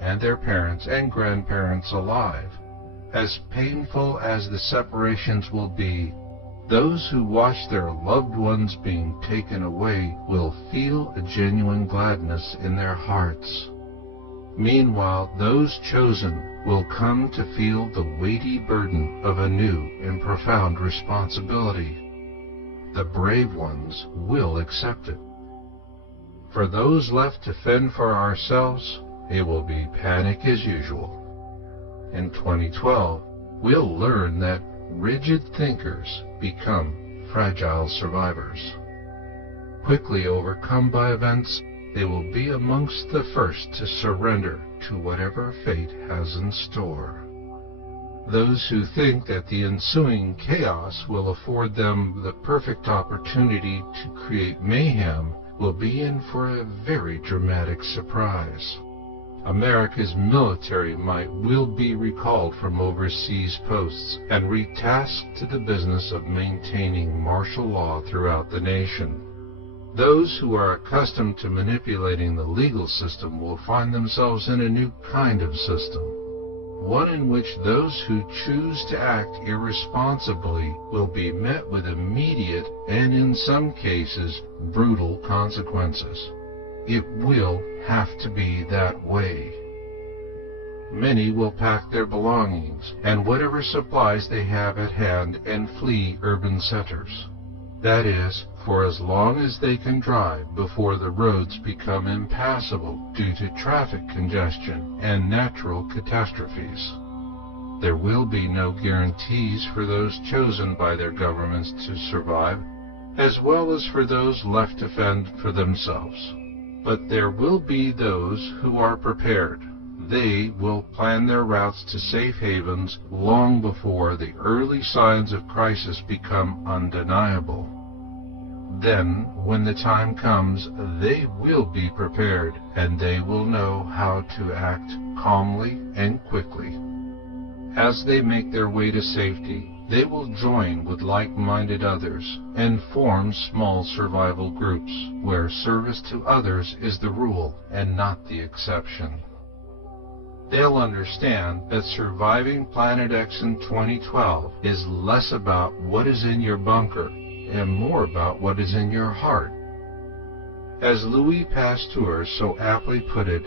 and their parents and grandparents alive. As painful as the separations will be, those who watch their loved ones being taken away will feel a genuine gladness in their hearts. Meanwhile, those chosen will come to feel the weighty burden of a new and profound responsibility. The brave ones will accept it. For those left to fend for ourselves, it will be panic as usual. In 2012, we'll learn that rigid thinkers become fragile survivors. Quickly overcome by events, they will be amongst the first to surrender to whatever fate has in store. Those who think that the ensuing chaos will afford them the perfect opportunity to create mayhem will be in for a very dramatic surprise. America's military might will be recalled from overseas posts and retasked to the business of maintaining martial law throughout the nation. Those who are accustomed to manipulating the legal system will find themselves in a new kind of system, one in which those who choose to act irresponsibly will be met with immediate and, in some cases, brutal consequences. It will have to be that way. Many will pack their belongings and whatever supplies they have at hand and flee urban centers. That is, for as long as they can drive before the roads become impassable due to traffic congestion and natural catastrophes. There will be no guarantees for those chosen by their governments to survive, as well as for those left to fend for themselves. But there will be those who are prepared. They will plan their routes to safe havens long before the early signs of crisis become undeniable. Then, when the time comes, they will be prepared, and they will know how to act calmly and quickly. As they make their way to safety, they will join with like-minded others and form small survival groups where service to others is the rule and not the exception. They'll understand that surviving Planet X in 2012 is less about what is in your bunker and more about what is in your heart. As Louis Pasteur so aptly put it,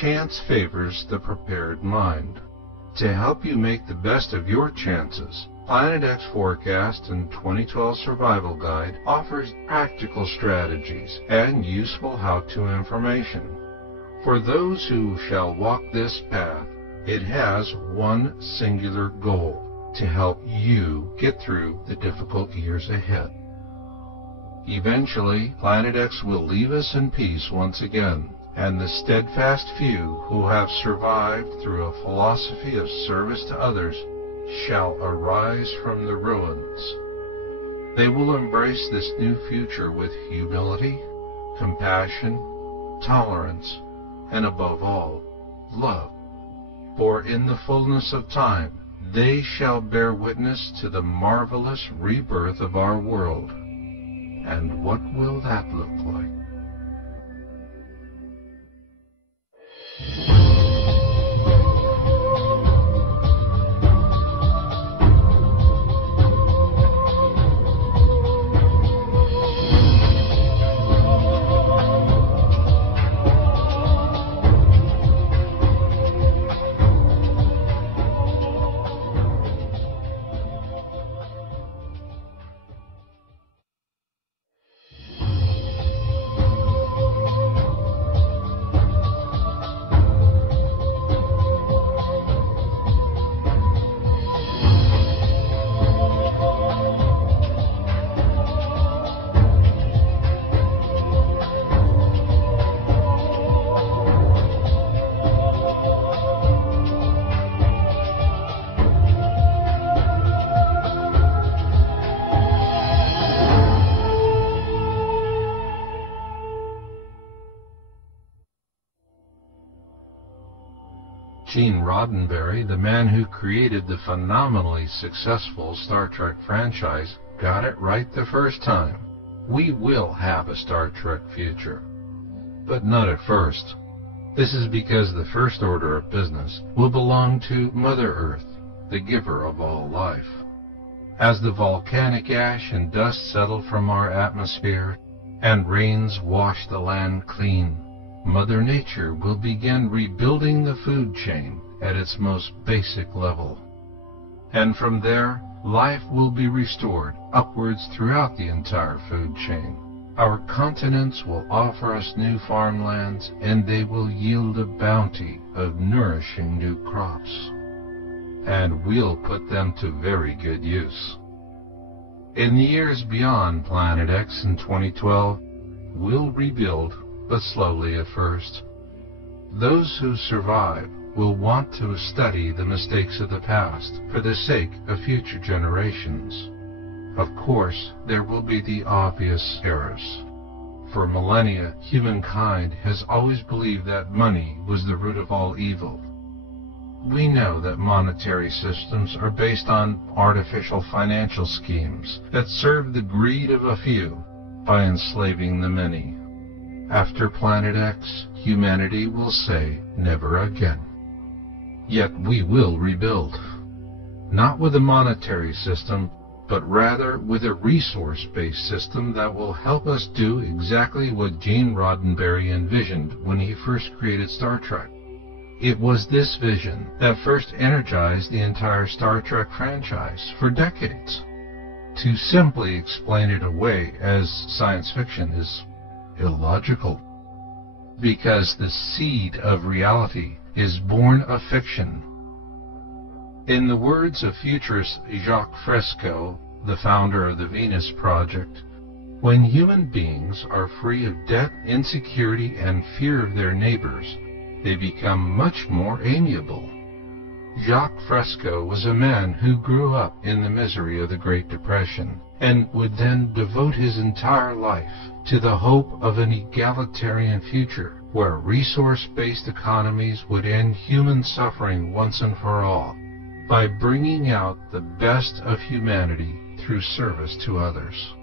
chance favors the prepared mind. To help you make the best of your chances, Planet X Forecast and 2012 Survival Guide offers practical strategies and useful how-to information. For those who shall walk this path, it has one singular goal: to help you get through the difficult years ahead. Eventually, Planet X will leave us in peace once again, and the steadfast few who have survived through a philosophy of service to others shall arise from the ruins. They will embrace this new future with humility, compassion, tolerance, and above all, love. For in the fullness of time, they shall bear witness to the marvelous rebirth of our world. And what will that look like? Gene Roddenberry, the man who created the phenomenally successful Star Trek franchise, got it right the first time. We will have a Star Trek future. But not at first. This is because the first order of business will belong to Mother Earth, the giver of all life. As the volcanic ash and dust settle from our atmosphere and rains wash the land clean, Mother Nature will begin rebuilding the food chain at its most basic level. And from there, life will be restored upwards throughout the entire food chain. Our continents will offer us new farmlands, and they will yield a bounty of nourishing new crops. And we'll put them to very good use. In the years beyond Planet X in 2012, we'll rebuild, but slowly at first. Those who survive will want to study the mistakes of the past for the sake of future generations. Of course, there will be the obvious errors. For millennia, humankind has always believed that money was the root of all evil. We know that monetary systems are based on artificial financial schemes that serve the greed of a few by enslaving the many. After Planet X, humanity will say never again. Yet we will rebuild, not with a monetary system, but rather with a resource-based system that will help us do exactly what Gene Roddenberry envisioned when he first created Star Trek. It was this vision that first energized the entire Star Trek franchise for decades. To simply explain it away as science fiction is illogical, because the seed of reality is born of fiction. In the words of futurist Jacques Fresco, the founder of the Venus Project, when human beings are free of debt, insecurity, and fear of their neighbors, they become much more amiable. Jacques Fresco was a man who grew up in the misery of the Great Depression and would then devote his entire life to the hope of an egalitarian future where resource-based economies would end human suffering once and for all by bringing out the best of humanity through service to others.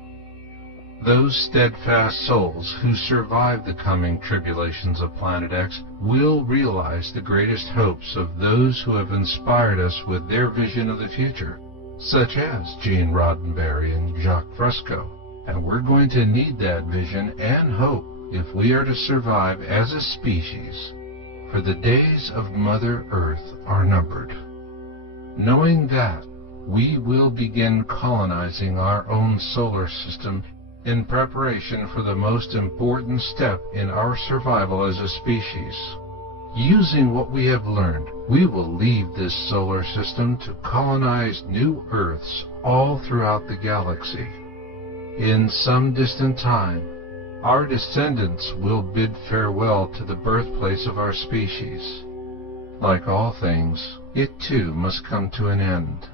Those steadfast souls who survive the coming tribulations of Planet X will realize the greatest hopes of those who have inspired us with their vision of the future, such as Gene Roddenberry and Jacques Fresco. And we're going to need that vision and hope if we are to survive as a species, for the days of Mother Earth are numbered. Knowing that, we will begin colonizing our own solar system in preparation for the most important step in our survival as a species. Using what we have learned, we will leave this solar system to colonize new Earths all throughout the galaxy. In some distant time, our descendants will bid farewell to the birthplace of our species. Like all things, it too must come to an end.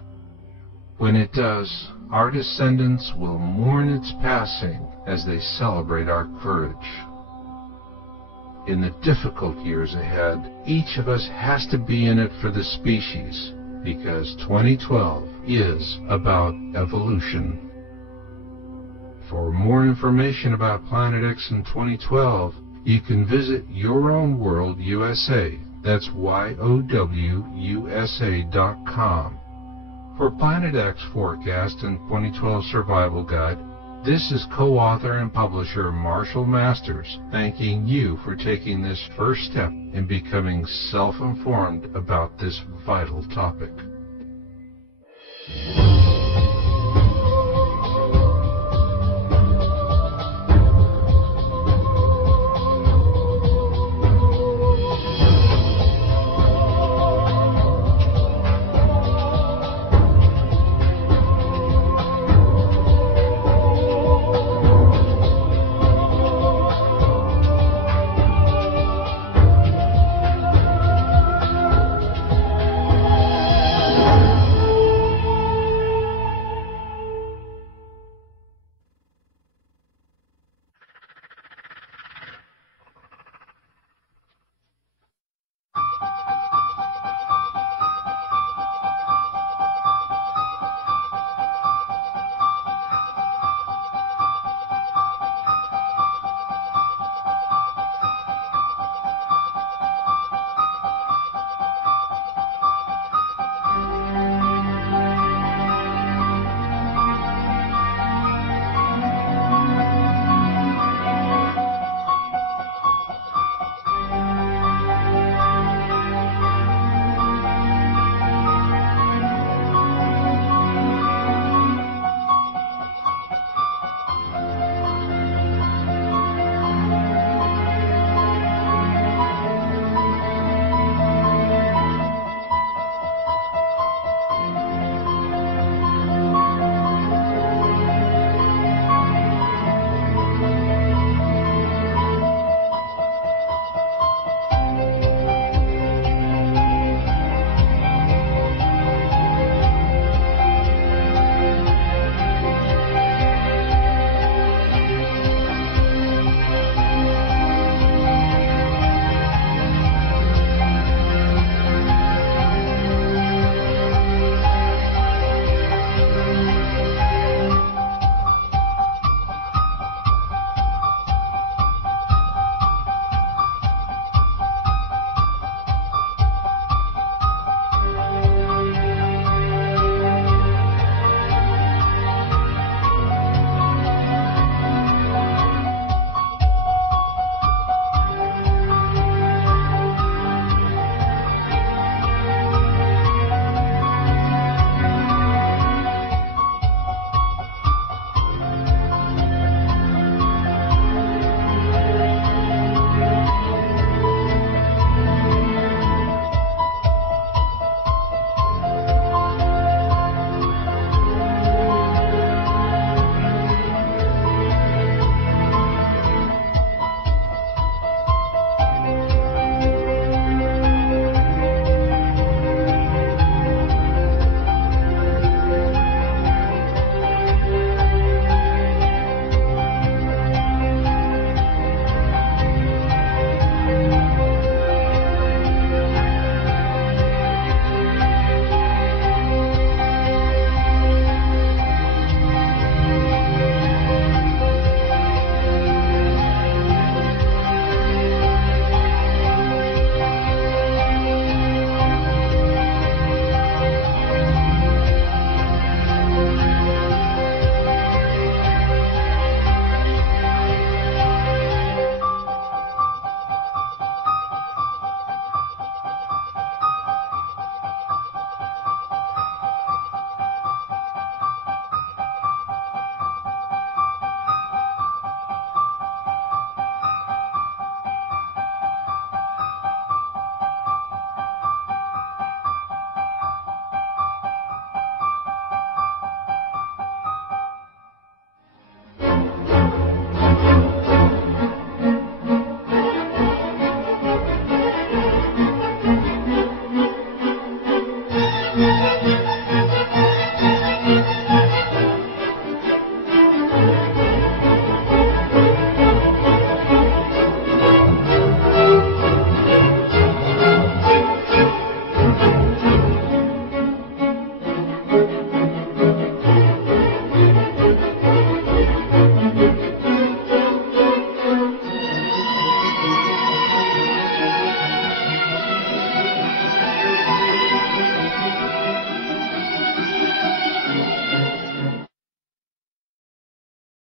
When it does, our descendants will mourn its passing as they celebrate our courage. In the difficult years ahead, each of us has to be in it for the species, because 2012 is about evolution. For more information about Planet X in 2012, you can visit Your Own World USA. That's YOWUSA.com. For Planet X Forecast and 2012 Survival Guide, this is co-author and publisher Marshall Masters thanking you for taking this first step in becoming self-informed about this vital topic.